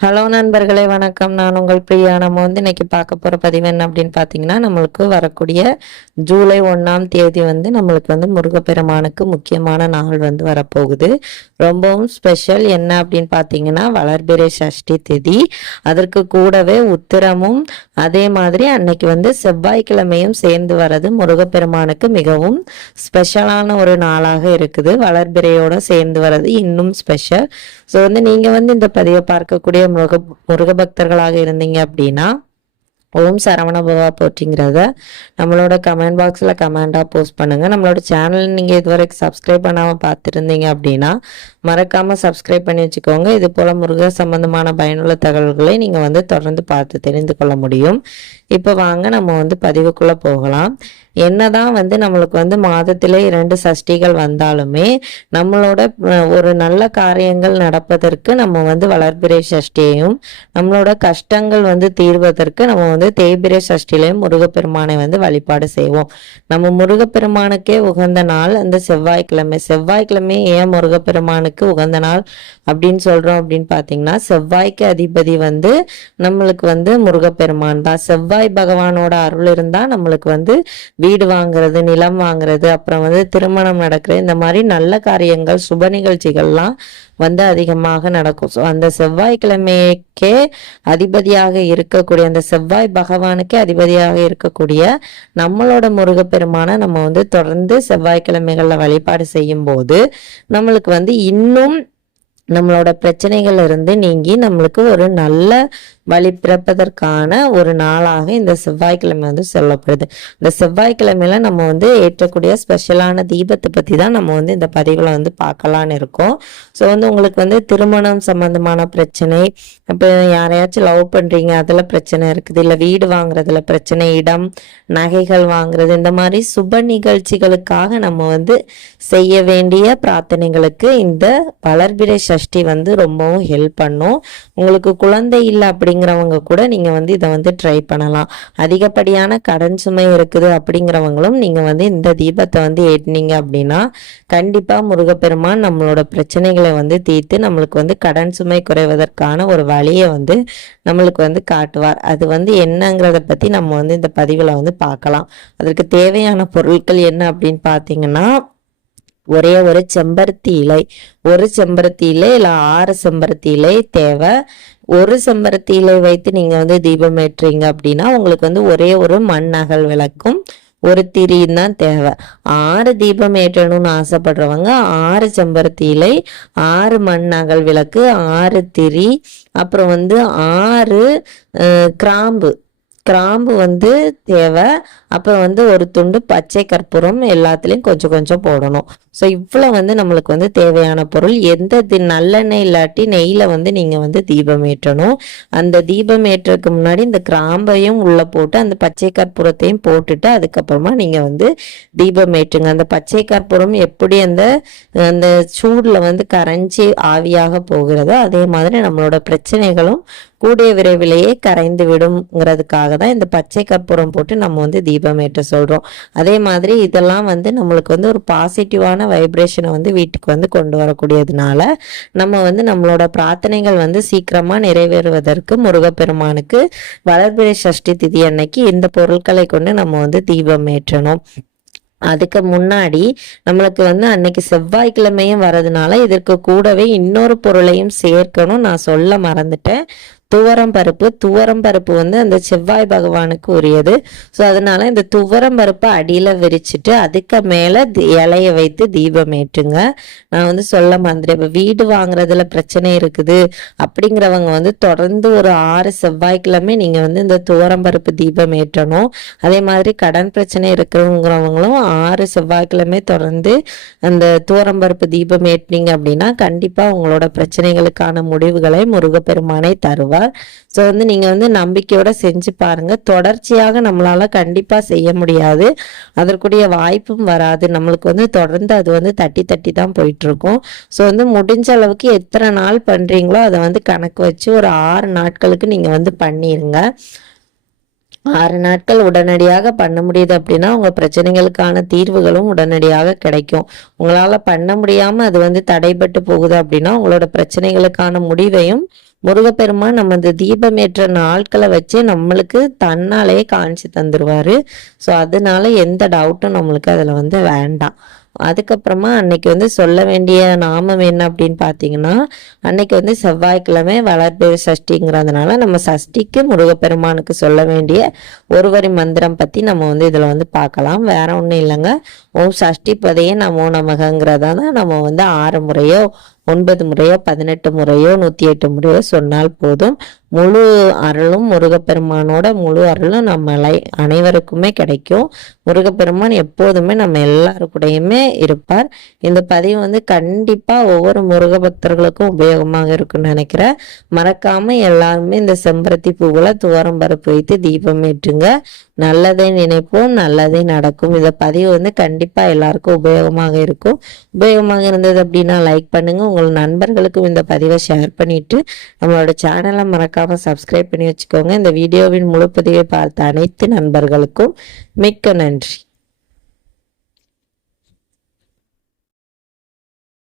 Hello நண்பர்களே, வணக்கம். நான் உங்கள் பிரியா. நம்ம இன்னைக்கு பார்க்க போகிற பதிவு என்ன அப்படின்னு பார்த்தீங்கன்னா, நம்மளுக்கு வரக்கூடிய ஜூலை 1ஆம் தேதி நம்மளுக்கு முருகப்பெருமானுக்கு முக்கியமான நாள் வரப்போகுது. ரொம்பவும் ஸ்பெஷல். என்ன அப்படின்னு பார்த்தீங்கன்னா, வளர்பிறை சஷ்டி திதி. அதற்கு கூடவே உத்திரமும் அதே மாதிரி அன்னைக்கு செவ்வாய்க்கிழமையும் சேர்ந்து வர்றது முருகப்பெருமானுக்கு மிகவும் ஸ்பெஷலான ஒரு நாளாக இருக்குது. வளர்பிறையோட சேர்ந்து வர்றது இன்னும் ஸ்பெஷல். ஸோ நீங்கள் இந்த பதிவை பார்க்கக்கூடிய முருக பக்தர்களாக இருந்தீங்க அப்படின்னா, ஓம் சரவண பவா போற்றிங்கிறத நம்மளோட கமெண்ட் பாக்ஸில் கமெண்டாக போஸ்ட் பண்ணுங்கள். நம்மளோட சேனல் நீங்கள் இதுவரைக்கும் சப்ஸ்கிரைப் பண்ணாமல் பார்த்துருந்தீங்க அப்படின்னா மறக்காமல் சப்ஸ்கிரைப் பண்ணி வச்சுக்கோங்க. இது போல் முருக சம்பந்தமான பயனுள்ள தகவல்களை நீங்கள் தொடர்ந்து பார்த்து தெரிந்து கொள்ள முடியும். இப்போ வாங்க நம்ம பதிவுக்குள்ளே போகலாம். என்னதான் நம்மளுக்கு மாதத்திலே 2 சஷ்டிகள் வந்தாலுமே நம்மளோட ஒரு நல்ல காரியங்கள் நடப்பதற்கு நம்ம வளர்பிறை சஷ்டியையும், நம்மளோட கஷ்டங்கள் தீர்வதற்கு நம்ம தேய்பிறை சஷ்டிலையும் முருகப்பெருமானை வழிபாடு செய்வோம். நம்ம முருகப்பெருமானுக்கே உகந்த நாள் அந்த செவ்வாய்க்கிழமை. செவ்வாய்க்கிழமை ஏன் முருகப்பெருமானுக்கு உகந்த நாள் அப்படின்னு சொல்றோம் அப்படின்னு பாத்தீங்கன்னா, செவ்வாய்க்கு அதிபதி நம்மளுக்கு முருகப்பெருமான் தான். செவ்வாய் பகவானோட அருள் இருந்தா நம்மளுக்கு வீடு வாங்குறது, நிலம் வாங்குறது, அப்புறம் திருமணம் நடக்கிறது, இந்த மாதிரி நல்ல காரியங்கள், சுப நிகழ்ச்சிகள்லாம் அதிகமாக நடக்கும். ஸோ அந்த செவ்வாய்க்கிழமைக்கே அதிபதியாக இருக்கக்கூடிய, அந்த செவ்வாய் பகவானுக்கே அதிபதியாக இருக்கக்கூடிய நம்மளோட முருகப்பெருமான நம்ம தொடர்ந்து செவ்வாய்க்கிழமைகள்ல வழிபாடு செய்யும் போது நம்மளுக்கு இன்னும் நம்மளோட பிரச்சனைகள் இருந்து நீங்கி நம்மளுக்கு ஒரு நல்ல வழி பிறப்பதற்கான ஒரு நாளாக இந்த செவ்வாய்க்கிழமை சொல்லப்படுது. இந்த செவ்வாய்க்கிழமையில நம்ம ஏற்றக்கூடிய ஸ்பெஷலான தீபத்தை பத்தி தான் நம்ம இந்த பதிவுல பார்க்கலான்னு இருக்கோம். ஸோ உங்களுக்கு திருமணம் சம்பந்தமான பிரச்சனை, இப்போ யாரையாச்சும் லவ் பண்றீங்க அதுல பிரச்சனை இருக்குது, இல்லை வீடு வாங்குறதுல பிரச்சனை, இடம் நகைகள் வாங்குறது, இந்த மாதிரி சுப நிகழ்ச்சிகளுக்காக நம்ம செய்ய வேண்டிய பிரார்த்தனைகளுக்கு இந்த வளர்பிறை சஷ்டி ரொம்பவும் ஹெல்ப் பண்ணும். உங்களுக்கு குழந்தை இல்லை அப்படிங்கிறவங்க கூட நீங்க இதை ட்ரை பண்ணலாம். அதிகப்படியான கடன் சுமை இருக்குது அப்படிங்கிறவங்களும் நீங்க இந்த தீபத்தை ஏற்றினீங்க அப்படின்னா கண்டிப்பா முருகப்பெருமான் நம்மளோட பிரச்சனைகளை தீர்த்து நம்மளுக்கு கடன் சுமை குறைவதற்கான ஒரு வழியை நம்மளுக்கு காட்டுவார். அது என்னங்கிறத பத்தி நம்ம இந்த பதிவுல பார்க்கலாம். அதற்கு தேவையான பொருட்கள் என்ன அப்படின்னு பாத்தீங்கன்னா, ஒரே ஒரு செம்பருத்தி இலை, ஒரு செம்பருத்தி இலை இல்லை 6 செம்பருத்தி இலை தேவை. ஒரு செம்பருத்தி இலை வைத்து நீங்க தீபம் ஏற்றுறீங்க அப்படின்னா உங்களுக்கு ஒரே ஒரு மண் அகல் விளக்கும் ஒரு திரியும் தான் தேவை. 6 தீபம் ஏற்றணும்னு ஆசைப்படுறவங்க 6 செம்பருத்தி இலை, 6 மண் அகல் விளக்கு, 6 திரி, அப்புறம் 6 கிராம்பு தேவை. அப்புறம் ஒரு துண்டு பச்சை கற்பூரம் எல்லாத்துலேயும் கொஞ்சம் கொஞ்சம் போடணும். ஸோ இவ்வளோ நம்மளுக்கு தேவையான பொருள். எந்த நல்லெண்ணெய் இல்லாட்டி நெய்யில் நீங்கள் தீபம் ஏற்றணும். அந்த தீபம் ஏற்றதுக்கு முன்னாடி இந்த கிராம்பையும் உள்ளே போட்டு அந்த பச்சை கற்பூரத்தையும் போட்டுட்டு அதுக்கப்புறமா நீங்கள் தீபம் ஏற்றுங்க. அந்த பச்சை கற்பூரம் எப்படி அந்த அந்த சூடில் கரைஞ்சி ஆவியாக போகிறதோ அதே மாதிரி நம்மளோட பிரச்சனைகளும் கூடிய விரைவிலேயே கரைந்து விடும்ங்கிறதுக்காக தான் இந்த பச்சை கற்பூரம் போட்டு நம்ம தீபம் ஏற்ற சொல்றோம். அதே மாதிரி இதெல்லாம் நம்மளுக்கு ஒரு பாசிட்டிவான வைப்ரேஷனை வீட்டுக்கு கொண்டு வரக்கூடியதுனால நம்ம நம்மளோட பிரார்த்தனைகள் சீக்கிரமா நிறைவேறுவதற்கு முருகப்பெருமானுக்கு வளர்பிறை சஷ்டி திதி அன்னைக்கு இந்த பொருட்களை கொண்டு நம்ம தீபம் ஏற்றணும். அதுக்கு முன்னாடி நம்மளுக்கு அன்னைக்கு செவ்வாய்க்கிழமையும் வர்றதுனால இதற்கு கூடவே இன்னொரு பொருளையும் சேர்க்கணும். நான் சொல்ல மறந்துட்டேன். துவரம் பருப்பு அந்த செவ்வாய் பகவானுக்கு உரியது. ஸோ அதனால இந்த துவரம் பருப்பை அடியில விரிச்சிட்டு அதுக்கு மேல இலைய வைத்து தீபம் ஏற்றுங்க. நான் சொல்ல மறந்துட்டேன். இப்போ வீடு வாங்குறதுல பிரச்சனை இருக்குது அப்படிங்கிறவங்க தொடர்ந்து ஒரு 6 செவ்வாய்க்கிழமை நீங்க இந்த துவரம் பருப்பு தீபம் ஏற்றணும். அதே மாதிரி கடன் பிரச்சனை இருக்கிறவங்களும் 6 செவ்வாய்க்கிழமை தொடர்ந்து அந்த துவரம் பருப்பு தீபம் ஏற்றினீங்க அப்படின்னா கண்டிப்பா உங்களோட பிரச்சனைகளுக்கான முடிவுகளை முருகப்பெருமானை தருவார். ஸோ நீங்க நம்பிக்கையோட செஞ்சு பாருங்க. தொடர்ச்சியாக நம்மளால கண்டிப்பா செய்ய முடியாது, அதற்குரிய வாய்ப்பும் வராது. நம்மளுக்கு தொடர்ந்து அது தட்டி தட்டி தான் போயிட்டு இருக்கும். ஸோ முடிஞ்ச அளவுக்கு எத்தனை நாள் பண்றீங்களோ அதை கணக்கு வச்சு ஒரு 6 நாட்களுக்கு நீங்க பண்ணிருங்க. 6 நாட்கள் உடனடியாக பண்ண முடியுது அப்படின்னா உங்க பிரச்சனைகளுக்கான தீர்வுகளும் உடனடியாக கிடைக்கும். உங்களால பண்ண முடியாம அது தடைபட்டு போகுது அப்படின்னா உங்களோட பிரச்சனைகளுக்கான முடிவையும் முருகப்பெருமான் நம்ம இந்த தீபம் ஏற்ற நாட்களை வச்சு நம்மளுக்கு தன்னாலே காணிச்சு தந்துருவாரு. ஸோ அதனால எந்த டவுட்டும் நம்மளுக்கு அதில் வந்து வேண்டாம். அதுக்கப்புறமா அன்னைக்கு வந்து சொல்ல வேண்டிய நாமம் என்ன அப்படின்னு பார்த்தீங்கன்னா, அன்னைக்கு வந்து செவ்வாய்க்கிழமை வளர்பிறை சஷ்டிங்கிறதுனால நம்ம சஷ்டிக்கு முருகப்பெருமானுக்கு சொல்ல வேண்டிய ஒரு வரி மந்திரம் பற்றி நம்ம வந்து இதில் வந்து பார்க்கலாம். வேற ஒன்றும் இல்லைங்க. ஓம் சஷ்டி பதையே நமோ நமகங்கிறதா தான் நம்ம வந்து 6 முறையோ 9 முறையோ 18 முறையோ 108 முறையோ சொன்னால் போதும். முழு அருளும் முருகப்பெருமானோட முழு அருளும் நம்மளை அனைவருக்குமே கிடைக்கும். முருகப்பெருமான் எப்போதுமே நம்ம எல்லாருக்கூடையுமே இருப்பார். இந்த பதிவு வந்து கண்டிப்பா ஒவ்வொரு முருக பக்தர்களுக்கும் உபயோகமாக இருக்கும்னு நினைக்கிறேன். மறக்காம எல்லாருமே இந்த செம்பருத்தி பூவுல துவரம் பருப்பு வைத்து தீபம் ஏற்றுங்க. நல்லதை நினைப்போம், நல்லதே நடக்கும். இந்த பதிவு வந்து கண்டிப்பா எல்லாருக்கும் உபயோகமாக இருக்கும். உபயோகமாக இருந்தது அப்படின்னா லைக் பண்ணுங்க. உங்கள் நண்பர்களுக்கும் இந்த பதிவை ஷேர் பண்ணிட்டு நம்மளோட சேனலை மறக்காம சப்ஸ்கிரைப் பண்ணி வச்சுக்கோங்க. இந்த வீடியோவின் முழு பதிவை பார்த்த அனைத்து நண்பர்களுக்கும் மிக்க நன்றி.